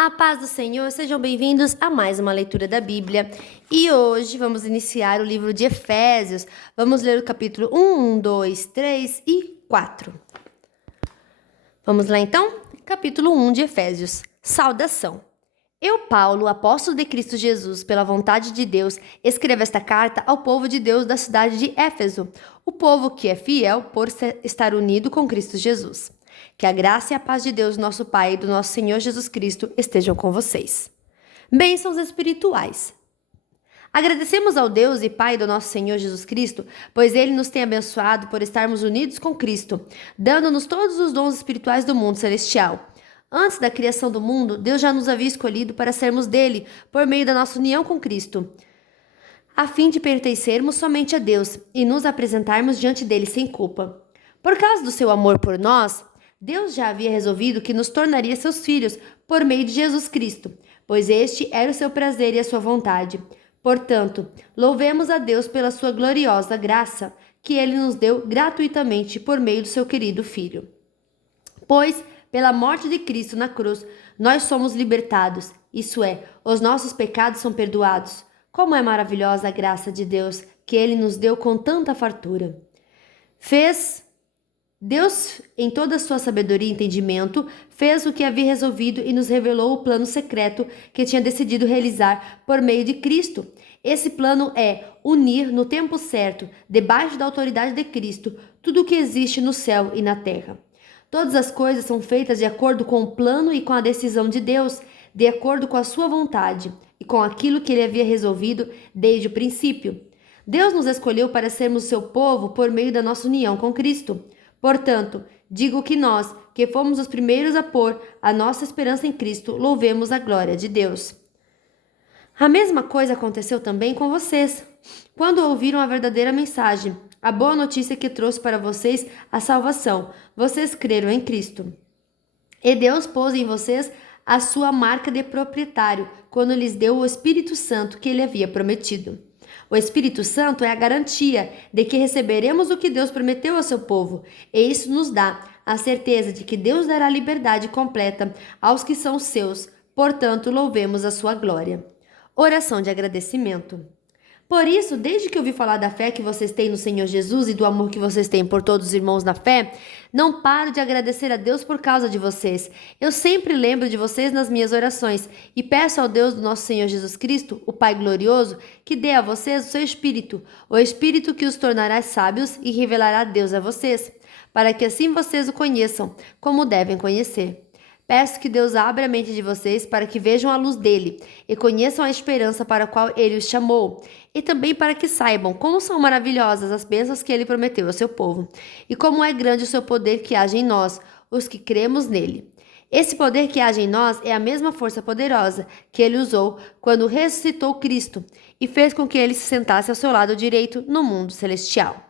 A paz do Senhor, sejam bem-vindos a mais uma leitura da Bíblia. E hoje vamos iniciar o livro de Efésios. Vamos ler o capítulo 1, 2, 3 e 4. Vamos lá então? Capítulo 1 de Efésios. Saudação. Eu, Paulo, apóstolo de Cristo Jesus, pela vontade de Deus, escrevo esta carta ao povo de Deus da cidade de Éfeso, o povo que é fiel por estar unido com Cristo Jesus. Que a graça e a paz de Deus, nosso Pai, e do nosso Senhor Jesus Cristo estejam com vocês. Bênçãos espirituais. Agradecemos ao Deus e Pai do nosso Senhor Jesus Cristo, pois Ele nos tem abençoado por estarmos unidos com Cristo, dando-nos todos os dons espirituais do mundo celestial. Antes da criação do mundo, Deus já nos havia escolhido para sermos dele, por meio da nossa união com Cristo, a fim de pertencermos somente a Deus e nos apresentarmos diante dele sem culpa. Por causa do seu amor por nós, Deus já havia resolvido que nos tornaria seus filhos por meio de Jesus Cristo, pois este era o seu prazer e a sua vontade. Portanto, louvemos a Deus pela sua gloriosa graça, que ele nos deu gratuitamente por meio do seu querido Filho. Pois, pela morte de Cristo na cruz, nós somos libertados, isso é, os nossos pecados são perdoados. Como é maravilhosa a graça de Deus, que ele nos deu com tanta fartura. Deus, em toda a sua sabedoria e entendimento, fez o que havia resolvido e nos revelou o plano secreto que tinha decidido realizar por meio de Cristo. Esse plano é unir no tempo certo, debaixo da autoridade de Cristo, tudo o que existe no céu e na terra. Todas as coisas são feitas de acordo com o plano e com a decisão de Deus, de acordo com a sua vontade e com aquilo que ele havia resolvido desde o princípio. Deus nos escolheu para sermos seu povo por meio da nossa união com Cristo. Portanto, digo que nós, que fomos os primeiros a pôr a nossa esperança em Cristo, louvemos a glória de Deus. A mesma coisa aconteceu também com vocês, quando ouviram a verdadeira mensagem, a boa notícia que trouxe para vocês a salvação. Vocês creram em Cristo. E Deus pôs em vocês a sua marca de proprietário, quando lhes deu o Espírito Santo que ele havia prometido. O Espírito Santo é a garantia de que receberemos o que Deus prometeu ao seu povo, e isso nos dá a certeza de que Deus dará liberdade completa aos que são seus, portanto, louvemos a sua glória. Oração de agradecimento. Por isso, desde que ouvi falar da fé que vocês têm no Senhor Jesus e do amor que vocês têm por todos os irmãos na fé, não paro de agradecer a Deus por causa de vocês. Eu sempre lembro de vocês nas minhas orações e peço ao Deus do nosso Senhor Jesus Cristo, o Pai glorioso, que dê a vocês o seu Espírito, o Espírito que os tornará sábios e revelará Deus a vocês, para que assim vocês o conheçam, como devem conhecer. Peço que Deus abra a mente de vocês para que vejam a luz dele e conheçam a esperança para a qual ele os chamou, e também para que saibam como são maravilhosas as bênçãos que ele prometeu ao seu povo, e como é grande o seu poder que age em nós, os que cremos nele. Esse poder que age em nós é a mesma força poderosa que ele usou quando ressuscitou Cristo e fez com que ele se sentasse ao seu lado direito no mundo celestial.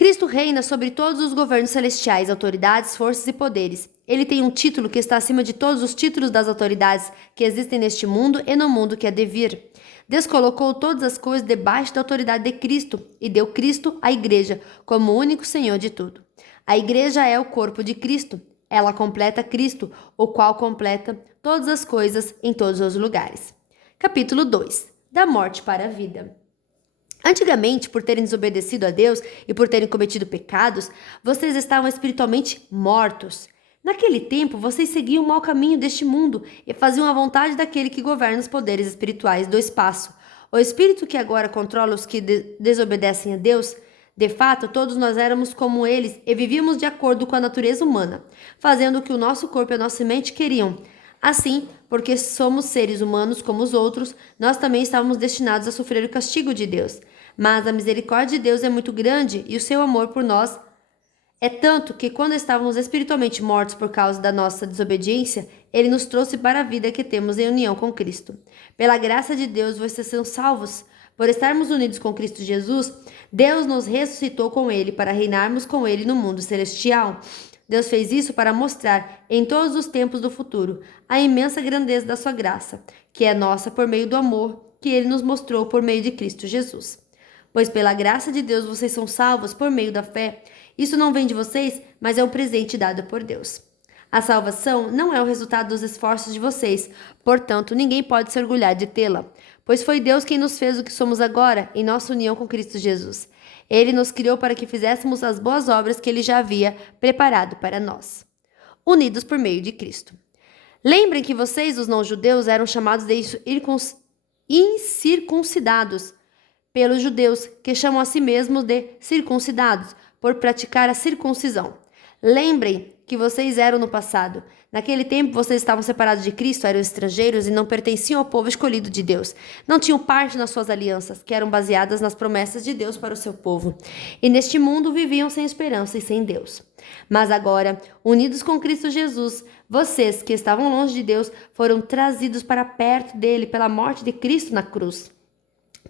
Cristo reina sobre todos os governos celestiais, autoridades, forças e poderes. Ele tem um título que está acima de todos os títulos das autoridades que existem neste mundo e no mundo que há de vir. Deus colocou todas as coisas debaixo da autoridade de Cristo e deu Cristo à igreja como o único Senhor de tudo. A igreja é o corpo de Cristo. Ela completa Cristo, o qual completa todas as coisas em todos os lugares. Capítulo 2. Da morte para a vida. Antigamente, por terem desobedecido a Deus e por terem cometido pecados, vocês estavam espiritualmente mortos. Naquele tempo, vocês seguiam o mau caminho deste mundo e faziam a vontade daquele que governa os poderes espirituais do espaço. O espírito que agora controla os que desobedecem a Deus. De fato, todos nós éramos como eles e vivíamos de acordo com a natureza humana, fazendo o que o nosso corpo e a nossa mente queriam. Assim, porque somos seres humanos como os outros, nós também estávamos destinados a sofrer o castigo de Deus. Mas a misericórdia de Deus é muito grande e o seu amor por nós é tanto que quando estávamos espiritualmente mortos por causa da nossa desobediência, ele nos trouxe para a vida que temos em união com Cristo. Pela graça de Deus, vocês são salvos. Por estarmos unidos com Cristo Jesus, Deus nos ressuscitou com ele para reinarmos com ele no mundo celestial. Deus fez isso para mostrar, em todos os tempos do futuro, a imensa grandeza da sua graça, que é nossa por meio do amor que ele nos mostrou por meio de Cristo Jesus. Pois pela graça de Deus vocês são salvos por meio da fé. Isso não vem de vocês, mas é um presente dado por Deus. A salvação não é o resultado dos esforços de vocês, portanto, ninguém pode se orgulhar de tê-la, pois foi Deus quem nos fez o que somos agora em nossa união com Cristo Jesus. Ele nos criou para que fizéssemos as boas obras que ele já havia preparado para nós, unidos por meio de Cristo. Lembrem que vocês, os não-judeus, eram chamados de incircuncidados pelos judeus, que chamam a si mesmos de circuncidados, por praticar a circuncisão. Lembrem que vocês eram no passado. Naquele tempo, vocês estavam separados de Cristo, eram estrangeiros e não pertenciam ao povo escolhido de Deus. Não tinham parte nas suas alianças, que eram baseadas nas promessas de Deus para o seu povo. E neste mundo viviam sem esperança e sem Deus. Mas agora, unidos com Cristo Jesus, vocês que estavam longe de Deus foram trazidos para perto dele pela morte de Cristo na cruz.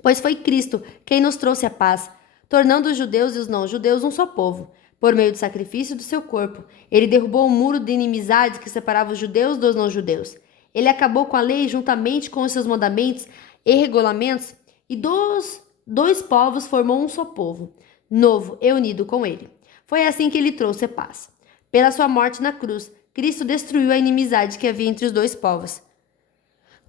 Pois foi Cristo quem nos trouxe a paz, tornando os judeus e os não-judeus um só povo. Por meio do sacrifício do seu corpo, ele derrubou o muro de inimizade que separava os judeus dos não-judeus. Ele acabou com a lei juntamente com os seus mandamentos e regulamentos, e dos dois povos formou um só povo, novo e unido com ele. Foi assim que ele trouxe a paz. Pela sua morte na cruz, Cristo destruiu a inimizade que havia entre os dois povos.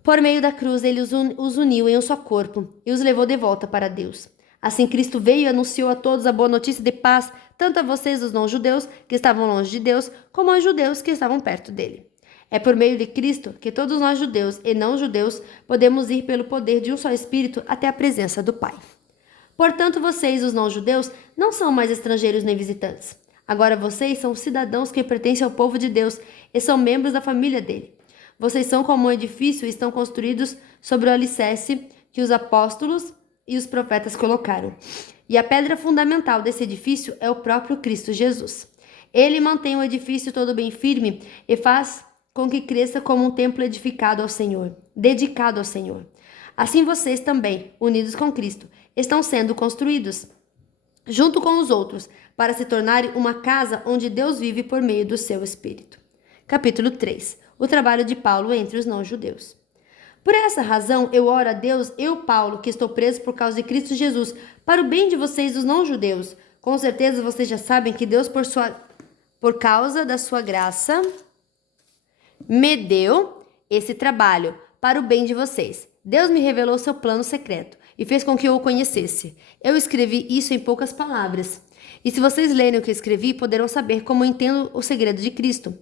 Por meio da cruz, ele os uniu em um só corpo e os levou de volta para Deus. Assim, Cristo veio e anunciou a todos a boa notícia de paz, tanto a vocês, os não-judeus, que estavam longe de Deus, como aos judeus que estavam perto dele. É por meio de Cristo que todos nós, judeus e não-judeus, podemos ir pelo poder de um só Espírito até a presença do Pai. Portanto, vocês, os não-judeus, não são mais estrangeiros nem visitantes. Agora vocês são cidadãos que pertencem ao povo de Deus e são membros da família dele. Vocês são como um edifício e estão construídos sobre o alicerce que os apóstolos e os profetas colocaram. E a pedra fundamental desse edifício é o próprio Cristo Jesus. Ele mantém o edifício todo bem firme e faz com que cresça como um templo edificado ao Senhor, dedicado ao Senhor. Assim vocês também, unidos com Cristo, estão sendo construídos, junto com os outros, para se tornarem uma casa onde Deus vive por meio do seu Espírito. Capítulo 3. O trabalho de Paulo entre os não-judeus. Por essa razão, eu oro a Deus, eu, Paulo, que estou preso por causa de Cristo Jesus, para o bem de vocês, os não-judeus. Com certeza vocês já sabem que Deus, por causa da sua graça, me deu esse trabalho para o bem de vocês. Deus me revelou seu plano secreto e fez com que eu o conhecesse. Eu escrevi isso em poucas palavras. E se vocês lerem o que escrevi, poderão saber como eu entendo o segredo de Cristo.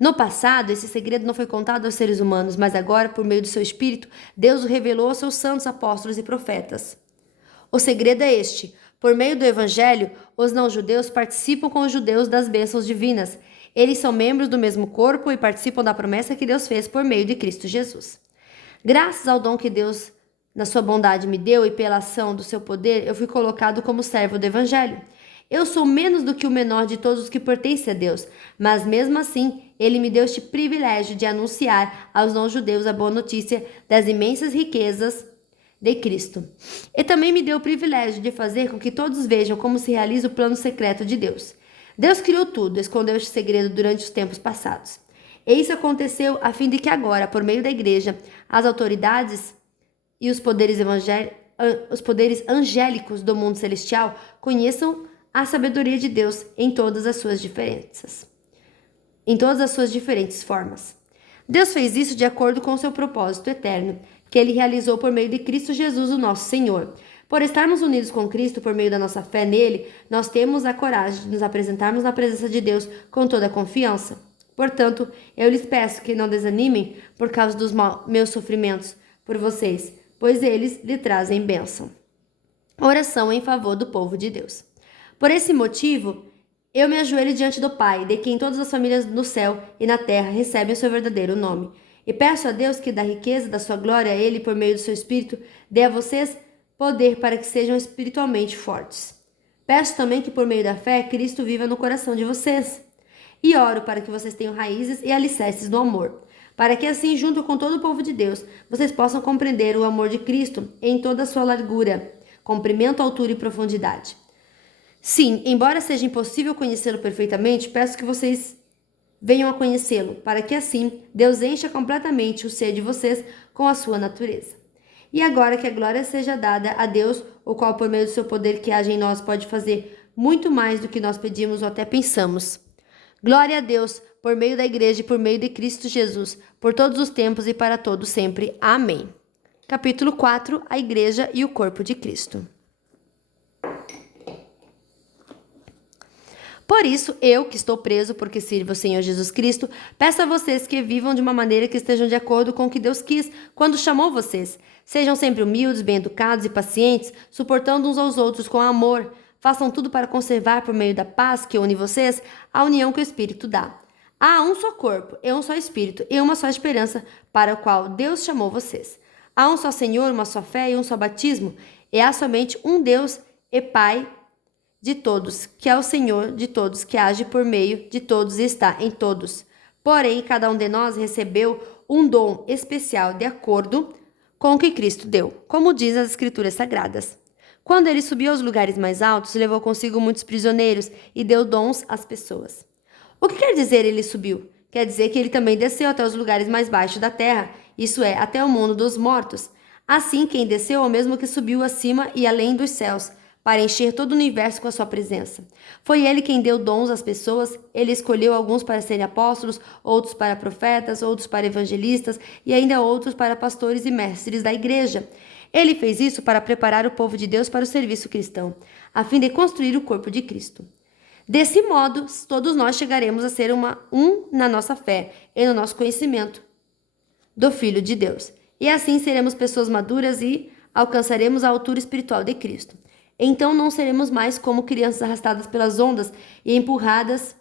No passado, esse segredo não foi contado aos seres humanos, mas agora, por meio do seu Espírito, Deus o revelou aos seus santos apóstolos e profetas. O segredo é este: por meio do Evangelho, os não-judeus participam com os judeus das bênçãos divinas. Eles são membros do mesmo corpo e participam da promessa que Deus fez por meio de Cristo Jesus. Graças ao dom que Deus, na sua bondade, me deu e pela ação do seu poder, eu fui colocado como servo do Evangelho. Eu sou menos do que o menor de todos os que pertencem a Deus, mas mesmo assim, ele me deu este privilégio de anunciar aos não-judeus a boa notícia das imensas riquezas de Cristo. E também me deu o privilégio de fazer com que todos vejam como se realiza o plano secreto de Deus. Deus criou tudo, escondeu este segredo durante os tempos passados. E isso aconteceu a fim de que agora, por meio da igreja, as autoridades e os poderes angélicos do mundo celestial conheçam a sabedoria de Deus em todas as suas diferentes formas. Deus fez isso de acordo com o seu propósito eterno, que ele realizou por meio de Cristo Jesus, o nosso Senhor. Por estarmos unidos com Cristo por meio da nossa fé nele, nós temos a coragem de nos apresentarmos na presença de Deus com toda a confiança. Portanto, eu lhes peço que não desanimem por causa dos meus sofrimentos por vocês, pois eles lhe trazem bênção. Oração em favor do povo de Deus. Por esse motivo, eu me ajoelho diante do Pai, de quem todas as famílias no céu e na terra recebem o seu verdadeiro nome. E peço a Deus que, da riqueza da sua glória, Ele, por meio do seu Espírito, dê a vocês poder para que sejam espiritualmente fortes. Peço também que, por meio da fé, Cristo viva no coração de vocês. E oro para que vocês tenham raízes e alicerces no amor, para que assim, junto com todo o povo de Deus, vocês possam compreender o amor de Cristo em toda a sua largura, comprimento, altura e profundidade. Sim, embora seja impossível conhecê-lo perfeitamente, peço que vocês venham a conhecê-lo, para que assim Deus encha completamente o ser de vocês com a sua natureza. E agora que a glória seja dada a Deus, o qual por meio do seu poder que age em nós pode fazer muito mais do que nós pedimos ou até pensamos. Glória a Deus, por meio da Igreja e por meio de Cristo Jesus, por todos os tempos e para todos sempre. Amém. Capítulo 4. A Igreja e o Corpo de Cristo. Por isso, eu, que estou preso porque sirvo ao Senhor Jesus Cristo, peço a vocês que vivam de uma maneira que estejam de acordo com o que Deus quis quando chamou vocês. Sejam sempre humildes, bem-educados e pacientes, suportando uns aos outros com amor. Façam tudo para conservar, por meio da paz que une vocês, a união que o Espírito dá. Há um só corpo, e um só Espírito, e uma só esperança para o qual Deus chamou vocês. Há um só Senhor, uma só fé e um só batismo, e há somente um Deus e Pai de todos, que é o Senhor de todos, que age por meio de todos e está em todos. Porém, cada um de nós recebeu um dom especial de acordo com o que Cristo deu, como diz as Escrituras Sagradas. Quando ele subiu aos lugares mais altos, levou consigo muitos prisioneiros e deu dons às pessoas. O que quer dizer ele subiu? Quer dizer que ele também desceu até os lugares mais baixos da terra, isso é, até o mundo dos mortos. Assim, quem desceu é o mesmo que subiu acima e além dos céus, para encher todo o universo com a sua presença. Foi ele quem deu dons às pessoas, ele escolheu alguns para serem apóstolos, outros para profetas, outros para evangelistas e ainda outros para pastores e mestres da igreja. Ele fez isso para preparar o povo de Deus para o serviço cristão, a fim de construir o corpo de Cristo. Desse modo, todos nós chegaremos a ser um na nossa fé e no nosso conhecimento do Filho de Deus. E assim seremos pessoas maduras e alcançaremos a altura espiritual de Cristo. Então não seremos mais como crianças arrastadas pelas ondas e empurradas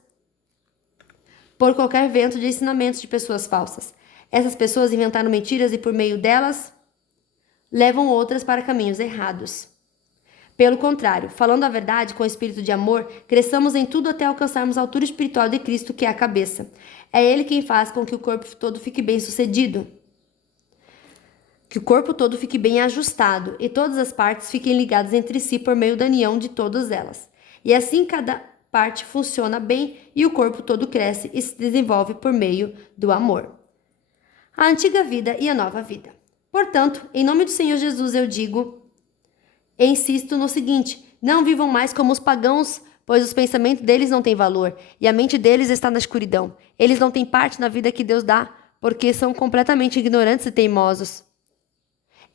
por qualquer vento de ensinamentos de pessoas falsas. Essas pessoas inventaram mentiras e por meio delas levam outras para caminhos errados. Pelo contrário, falando a verdade com espírito de amor, cresçamos em tudo até alcançarmos a altura espiritual de Cristo, que é a cabeça. É Ele quem faz com que o corpo todo fique bem sucedido, que o corpo todo fique bem ajustado e todas as partes fiquem ligadas entre si por meio da união de todas elas. E assim cada parte funciona bem e o corpo todo cresce e se desenvolve por meio do amor. A antiga vida e a nova vida. Portanto, em nome do Senhor Jesus eu digo e insisto no seguinte: não vivam mais como os pagãos, pois os pensamentos deles não têm valor e a mente deles está na escuridão. Eles não têm parte na vida que Deus dá, porque são completamente ignorantes e teimosos.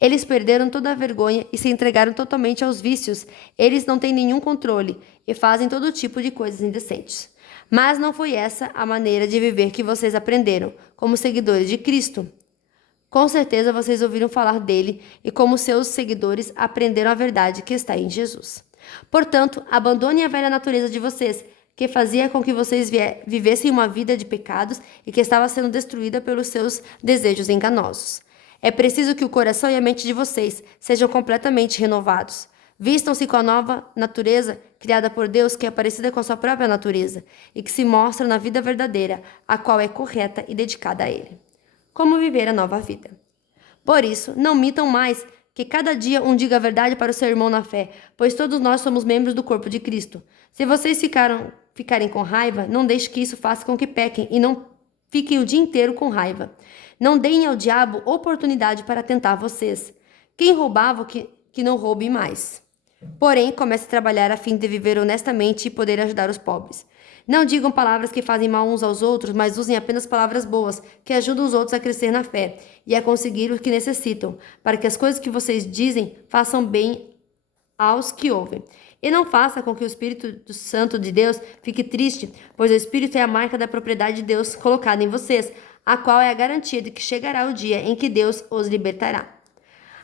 Eles perderam toda a vergonha e se entregaram totalmente aos vícios. Eles não têm nenhum controle e fazem todo tipo de coisas indecentes. Mas não foi essa a maneira de viver que vocês aprenderam, como seguidores de Cristo. Com certeza vocês ouviram falar dele e, como seus seguidores, aprenderam a verdade que está em Jesus. Portanto, abandonem a velha natureza de vocês, que fazia com que vocês vivessem uma vida de pecados e que estava sendo destruída pelos seus desejos enganosos. É preciso que o coração e a mente de vocês sejam completamente renovados. Vistam-se com a nova natureza criada por Deus, que é parecida com a sua própria natureza e que se mostra na vida verdadeira, a qual é correta e dedicada a Ele. Como viver a nova vida? Por isso, não mintam mais, que cada dia um diga a verdade para o seu irmão na fé, pois todos nós somos membros do corpo de Cristo. Se vocês ficarem com raiva, não deixe que isso faça com que pequem e não fiquem o dia inteiro com raiva. Não deem ao diabo oportunidade para tentar vocês. Quem roubava, que não roube mais. Porém, comece a trabalhar a fim de viver honestamente e poder ajudar os pobres. Não digam palavras que fazem mal uns aos outros, mas usem apenas palavras boas, que ajudam os outros a crescer na fé e a conseguir o que necessitam, para que as coisas que vocês dizem façam bem aos que ouvem. E não faça com que o Espírito Santo de Deus fique triste, pois o Espírito é a marca da propriedade de Deus colocada em vocês, a qual é a garantia de que chegará o dia em que Deus os libertará.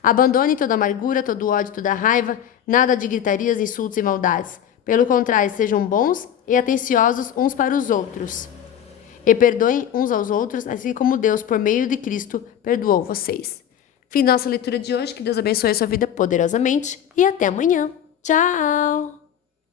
Abandone toda amargura, todo ódio, toda raiva, nada de gritarias, insultos e maldades. Pelo contrário, sejam bons e atenciosos uns para os outros. E perdoem uns aos outros, assim como Deus, por meio de Cristo, perdoou vocês. Fim da nossa leitura de hoje. Que Deus abençoe a sua vida poderosamente e até amanhã. Tchau!